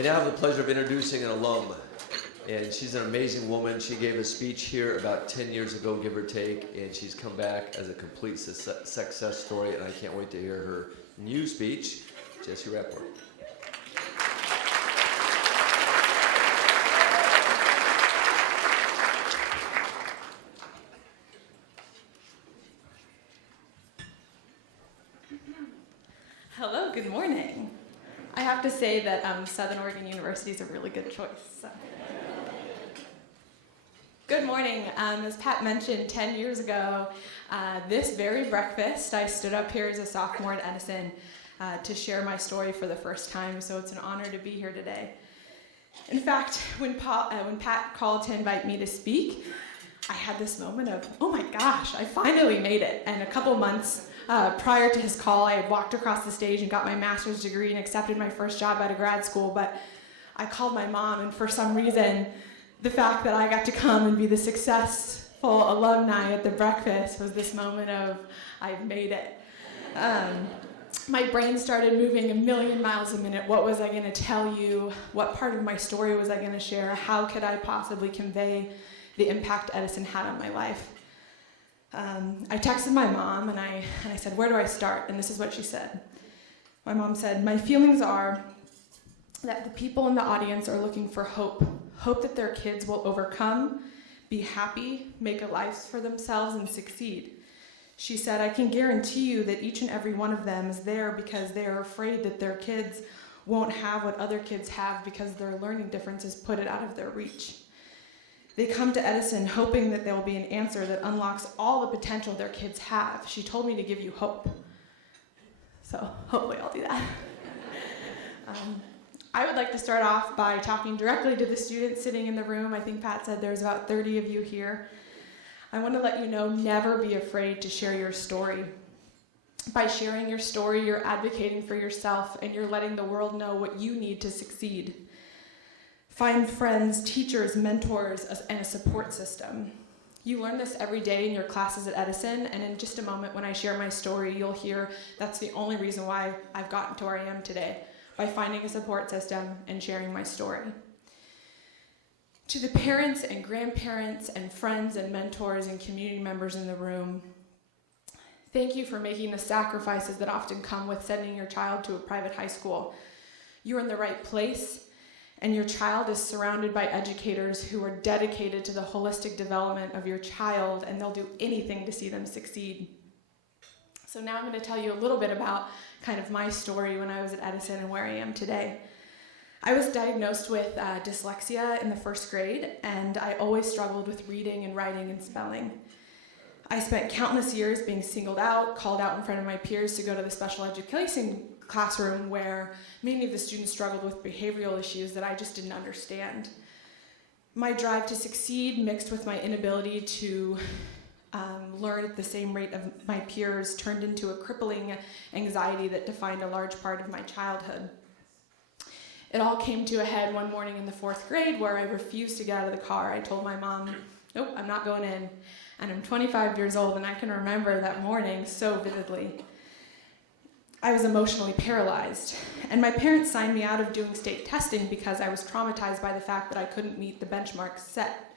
And now I have the pleasure of introducing an alum. And she's an amazing woman. She gave a speech here about 10 years ago, give or take, and she's come back as a complete success story, and I can't wait to hear her new speech. Jessie Rapport. Hello, good morning. I have to say that Southern Oregon University is a really good choice. So. Good morning. As Pat mentioned, 10 years ago, this very breakfast, I stood up here as a sophomore at Edison to share my story for the first time, so it's an honor to be here today. In fact, when Pat called to invite me to speak, I had this moment of, oh my gosh, I finally made it. And a couple months prior to his call, I had walked across the stage and got my master's degree and accepted my first job out of grad school, but I called my mom, and for some reason, the fact that I got to come and be the successful alumni at the breakfast was this moment of, I've made it. My brain started moving a million miles a minute. What was I going to tell you? What part of my story was I going to share? How could I possibly convey the impact Edison had on my life? I texted my mom and I said, where do I start? And this is what she said. My mom said, my feelings are that the people in the audience are looking for hope that their kids will overcome, be happy, make a life for themselves, and succeed. She said, I can guarantee you that each and every one of them is there because they are afraid that their kids won't have what other kids have because their learning differences put it out of their reach. They come to Edison hoping that there will be an answer that unlocks all the potential their kids have. She told me to give you hope. So hopefully I'll do that. I would like to start off by talking directly to the students sitting in the room. I think Pat said there's about 30 of you here. I want to let you know, never be afraid to share your story. By sharing your story, you're advocating for yourself and you're letting the world know what you need to succeed. Find friends, teachers, mentors, and a support system. You learn this every day in your classes at Edison, and in just a moment when I share my story, you'll hear that's the only reason why I've gotten to where I am today, by finding a support system and sharing my story. To the parents and grandparents and friends and mentors and community members in the room, thank you for making the sacrifices that often come with sending your child to a private high school. You're in the right place, and your child is surrounded by educators who are dedicated to the holistic development of your child, and they'll do anything to see them succeed. So now I'm going to tell you a little bit about kind of my story when I was at Edison and where I am today. I was diagnosed with dyslexia in the first grade, and I always struggled with reading and writing and spelling. I spent countless years being singled out, called out in front of my peers to go to the special education classroom where many of the students struggled with behavioral issues that I just didn't understand. My drive to succeed mixed with my inability to learn at the same rate of my peers turned into a crippling anxiety that defined a large part of my childhood. It all came to a head one morning in the 4th grade where I refused to get out of the car. I told my mom, nope, I'm not going in. And I'm 25 years old and I can remember that morning so vividly. I was emotionally paralyzed, and my parents signed me out of doing state testing because I was traumatized by the fact that I couldn't meet the benchmarks set.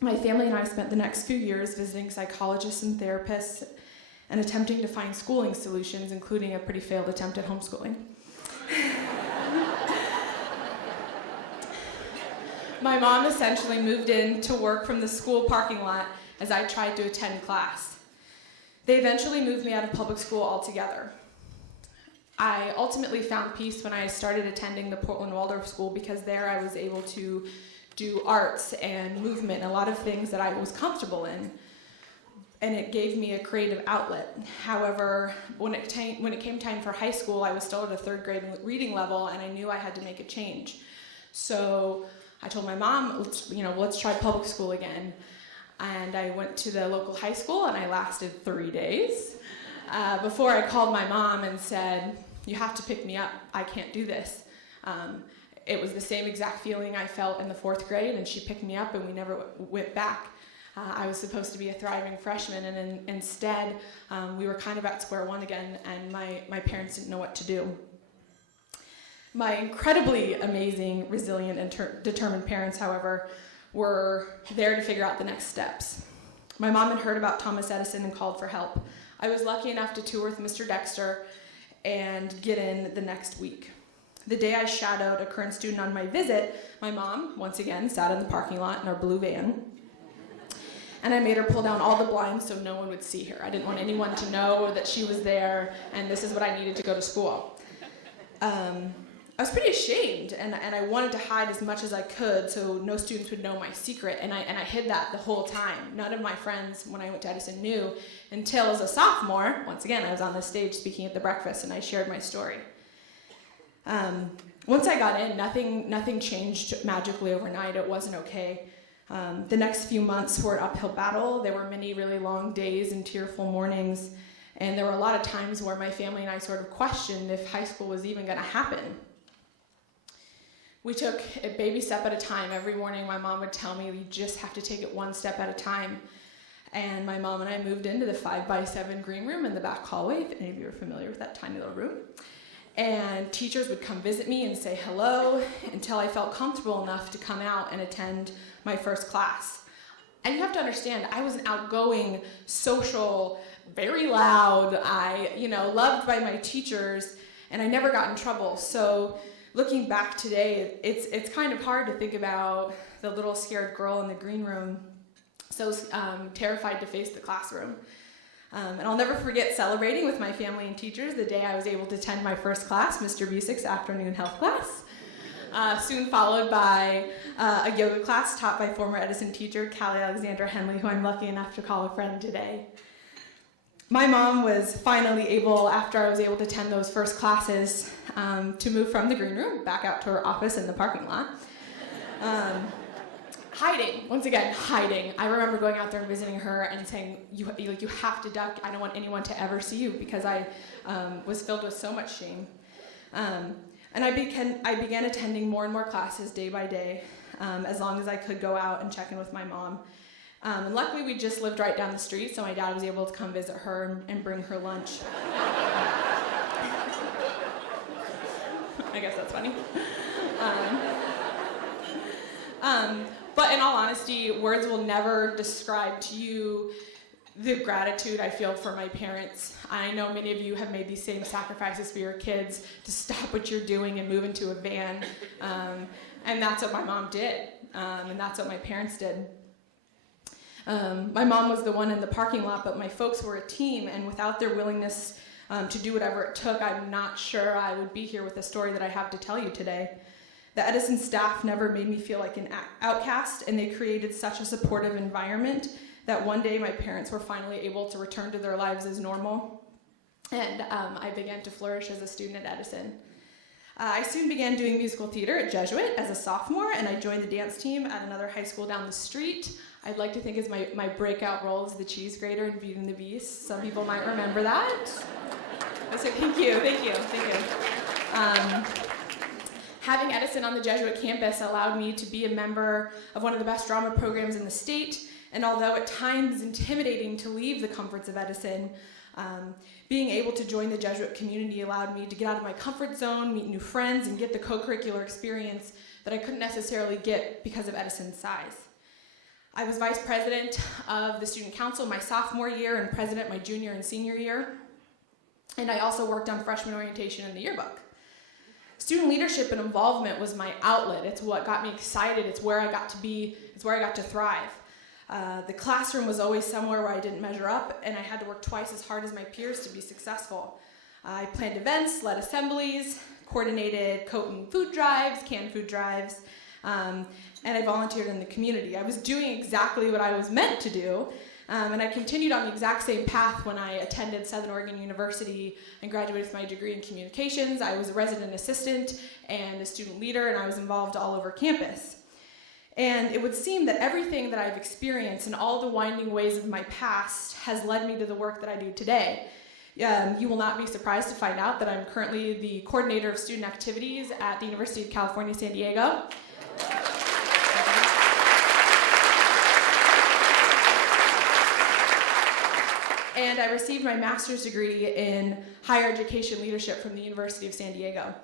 My family and I spent the next few years visiting psychologists and therapists and attempting to find schooling solutions, including a pretty failed attempt at homeschooling. My mom essentially moved in to work from the school parking lot as I tried to attend class. They eventually moved me out of public school altogether. I ultimately found peace when I started attending the Portland Waldorf School because there I was able to do arts and movement, a lot of things that I was comfortable in, and it gave me a creative outlet. However, when it came time for high school, I was still at a 3rd grade reading level, and I knew I had to make a change. So I told my mom, let's try public school again. And I went to the local high school, and I lasted 3 days before I called my mom and said, you have to pick me up. I can't do this. It was the same exact feeling I felt in the 4th grade, and she picked me up, and we never went back. I was supposed to be a thriving freshman, and instead, we were kind of at square one again, and my parents didn't know what to do. My incredibly amazing, resilient, and determined parents, however, were there to figure out the next steps. My mom had heard about Thomas Edison and called for help. I was lucky enough to tour with Mr. Dexter and get in the next week. The day I shadowed a current student on my visit, my mom, once again, sat in the parking lot in our blue van, and I made her pull down all the blinds so no one would see her. I didn't want anyone to know that she was there, and this is what I needed to go to school. I was pretty ashamed, and I wanted to hide as much as I could so no students would know my secret, and I hid that the whole time. None of my friends, when I went to Edison, knew until as a sophomore, once again, I was on the stage speaking at the breakfast, and I shared my story. Once I got in, nothing changed magically overnight. It wasn't okay. The next few months were an uphill battle. There were many really long days and tearful mornings, and there were a lot of times where my family and I sort of questioned if high school was even going to happen. We took a baby step at a time. Every morning my mom would tell me, you just have to take it one step at a time. And my mom and I moved into the 5x7 green room in the back hallway, if any of you are familiar with that tiny little room. And teachers would come visit me and say hello until I felt comfortable enough to come out and attend my first class. And you have to understand, I was an outgoing, social, very loud, loved by my teachers, and I never got in trouble. So looking back today, it's kind of hard to think about the little scared girl in the green room, so terrified to face the classroom. And I'll never forget celebrating with my family and teachers the day I was able to attend my first class, Mr. Busick's afternoon health class, soon followed by a yoga class taught by former Edison teacher Callie Alexandra Henley, who I'm lucky enough to call a friend today. My mom was finally able, after I was able to attend those first classes, to move from the green room back out to her office in the parking lot. Hiding, once again, hiding. I remember going out there and visiting her and saying, you have to duck. I don't want anyone to ever see you, because I was filled with so much shame. And I began attending more and more classes day by day, as long as I could go out and check in with my mom. And luckily, we just lived right down the street, so my dad was able to come visit her and bring her lunch. I guess that's funny. But in all honesty, words will never describe to you the gratitude I feel for my parents. I know many of you have made these same sacrifices for your kids to stop what you're doing and move into a van. And that's what my mom did, and that's what my parents did. My mom was the one in the parking lot, but my folks were a team, and without their willingness to do whatever it took, I'm not sure I would be here with the story that I have to tell you today. The Edison staff never made me feel like an outcast, and they created such a supportive environment that one day my parents were finally able to return to their lives as normal, and I began to flourish as a student at Edison. I soon began doing musical theater at Jesuit as a sophomore, and I joined the dance team at another high school down the street. I'd like to think as my breakout role as the cheese grater in Beauty and the Beast. Some people might remember that. So thank you. Having Edison on the Jesuit campus allowed me to be a member of one of the best drama programs in the state, and although at times intimidating to leave the comforts of Edison, being able to join the Jesuit community allowed me to get out of my comfort zone, meet new friends, and get the co-curricular experience that I couldn't necessarily get because of Edison's size. I was vice president of the student council my sophomore year and president my junior and senior year, and I also worked on freshman orientation in the yearbook. Student leadership and involvement was my outlet. It's what got me excited. It's where I got to be. It's where I got to thrive. The classroom was always somewhere where I didn't measure up, and I had to work twice as hard as my peers to be successful. I planned events, led assemblies, coordinated canned food drives, and I volunteered in the community. I was doing exactly what I was meant to do, and I continued on the exact same path when I attended Southern Oregon University and graduated with my degree in communications. I was a resident assistant and a student leader, and I was involved all over campus. And it would seem that everything that I've experienced and all the winding ways of my past has led me to the work that I do today. You will not be surprised to find out that I'm currently the coordinator of student activities at the University of California, San Diego. And I received my master's degree in higher education leadership from the University of San Diego.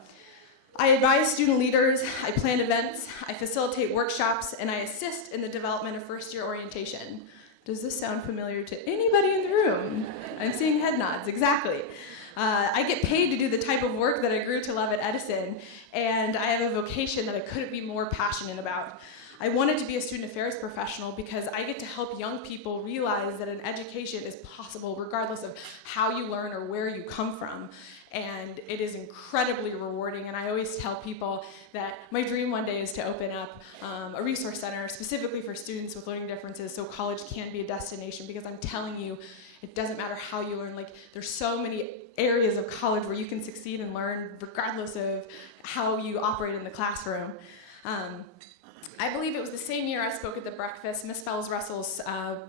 I advise student leaders, I plan events, I facilitate workshops, and I assist in the development of first-year orientation. Does this sound familiar to anybody in the room? I'm seeing head nods, exactly. I get paid to do the type of work that I grew to love at Edison, and I have a vocation that I couldn't be more passionate about. I wanted to be a student affairs professional because I get to help young people realize that an education is possible regardless of how you learn or where you come from. And it is incredibly rewarding, and I always tell people that my dream one day is to open up a resource center specifically for students with learning differences so college can be a destination, because I'm telling you, it doesn't matter how you learn. Like, there's so many areas of college where you can succeed and learn regardless of how you operate in the classroom. I believe it was the same year I spoke at the breakfast. Miss Fells-Russell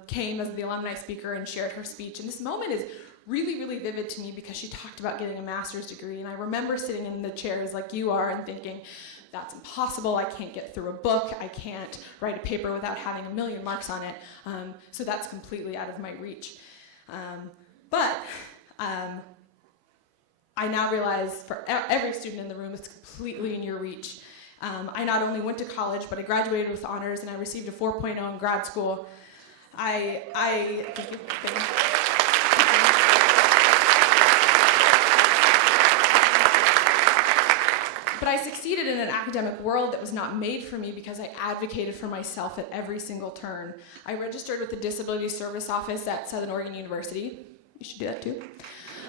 came as the alumni speaker and shared her speech, and this moment is really, really vivid to me because she talked about getting a master's degree, and I remember sitting in the chairs like you are and thinking, that's impossible, I can't get through a book, I can't write a paper without having 1,000,000 marks on it, so that's completely out of my reach. But I now realize for every student in the room, it's completely in your reach. I not only went to college, but I graduated with honors, and I received a 4.0 in grad school. But I succeeded in an academic world that was not made for me because I advocated for myself at every single turn. I registered with the Disability Service Office at Southern Oregon University. You should do that too.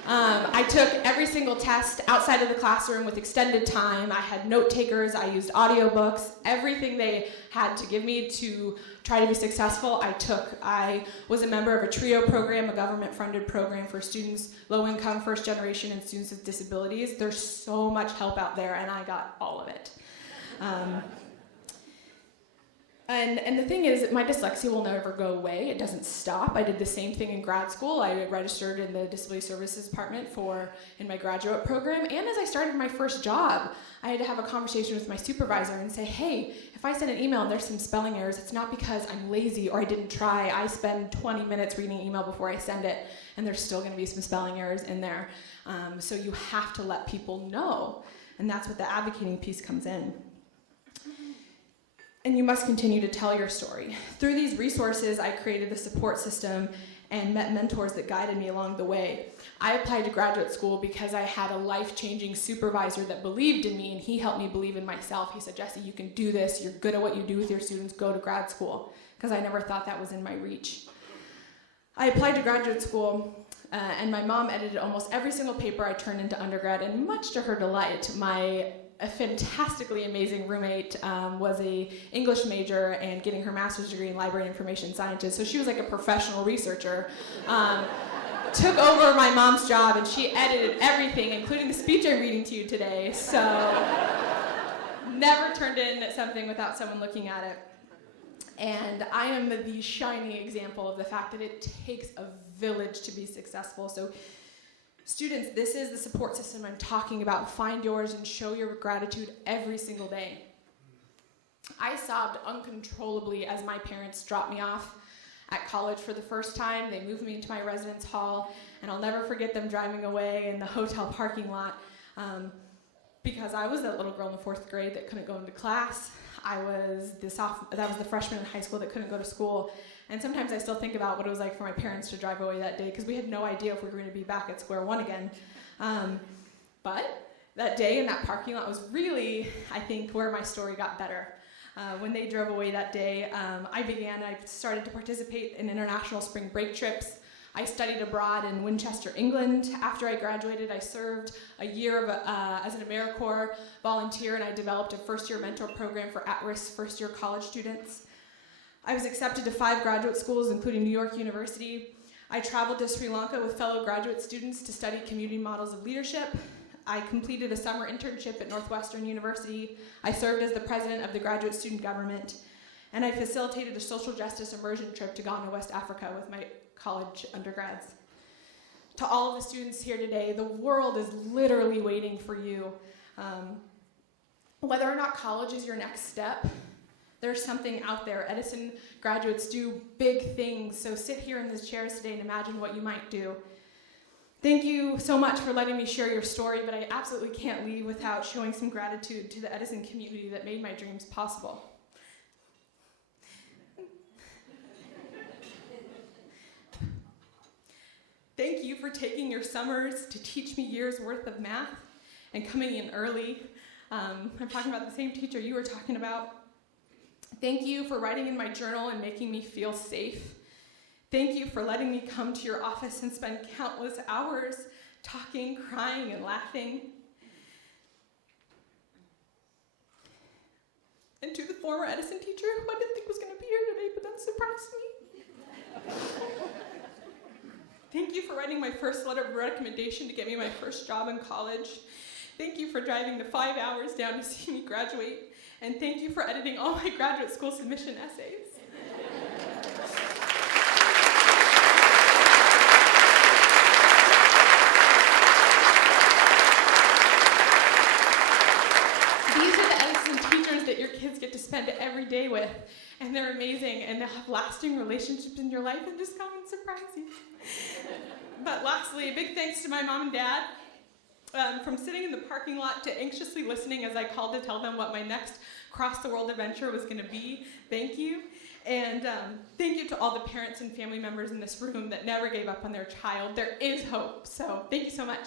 I took every single test outside of the classroom with extended time. I had note takers, I used audiobooks, everything they had to give me to try to be successful, I took. I was a member of a TRIO program, a government-funded program for students, low income, first generation, and students with disabilities. There's so much help out there, and I got all of it. And the thing is, my dyslexia will never go away. It doesn't stop. I did the same thing in grad school. I registered in the Disability Services Department in my graduate program. And as I started my first job, I had to have a conversation with my supervisor and say, hey, if I send an email and there's some spelling errors, it's not because I'm lazy or I didn't try. I spend 20 minutes reading an email before I send it, and there's still going to be some spelling errors in there. So you have to let people know. And that's what the advocating piece comes in. And you must continue to tell your story. Through these resources, I created the support system and met mentors that guided me along the way. I applied to graduate school because I had a life-changing supervisor that believed in me, and he helped me believe in myself. He said, Jesse, you can do this. You're good at what you do with your students. Go to grad school, because I never thought that was in my reach. I applied to graduate school, and my mom edited almost every single paper I turned into undergrad, and much to her delight, a fantastically amazing roommate was a English major and getting her master's degree in library information sciences, so she was like a professional researcher. Took over my mom's job, and she edited everything, including the speech I'm reading to you today, so never turned in something without someone looking at it. And I am the shining example of the fact that it takes a village to be successful. So students, this is the support system I'm talking about. Find yours and show your gratitude every single day. I sobbed uncontrollably as my parents dropped me off at college for the first time. They moved me into my residence hall, and I'll never forget them driving away in the hotel parking lot because I was that little girl in the 4th grade that couldn't go into class. That was the freshman in high school that couldn't go to school. And sometimes I still think about what it was like for my parents to drive away that day, because we had no idea if we were going to be back at square one again. But that day in that parking lot was really, I think, where my story got better. When they drove away that day, I started to participate in international spring break trips. I studied abroad in Winchester, England. After I graduated, I served a year as an AmeriCorps volunteer, and I developed a first-year mentor program for at-risk first-year college students. I was accepted to 5 graduate schools, including New York University. I traveled to Sri Lanka with fellow graduate students to study community models of leadership. I completed a summer internship at Northwestern University. I served as the president of the graduate student government, and I facilitated a social justice immersion trip to Ghana, West Africa with my college undergrads. To all of the students here today, the world is literally waiting for you. Whether or not college is your next step, there's something out there. Edison graduates do big things, so sit here in these chairs today and imagine what you might do. Thank you so much for letting me share your story, but I absolutely can't leave without showing some gratitude to the Edison community that made my dreams possible. Thank you for taking your summers to teach me years worth of math and coming in early. I'm talking about the same teacher you were talking about. Thank you for writing in my journal and making me feel safe. Thank you for letting me come to your office and spend countless hours talking, crying, and laughing. And to the former Edison teacher, who I didn't think was going to be here today, but that surprised me. Thank you for writing my first letter of recommendation to get me my first job in college. Thank you for driving the 5 hours down to see me graduate. And thank you for editing all my graduate school submission essays. These are the Edison teachers that your kids get to spend every day with, and they're amazing, and they'll have lasting relationships in your life and just come and surprise you. But lastly, a big thanks to my mom and dad. From sitting in the parking lot to anxiously listening as I called to tell them what my next cross-the-world adventure was going to be. Thank you. And thank you to all the parents and family members in this room that never gave up on their child. There is hope. So thank you so much.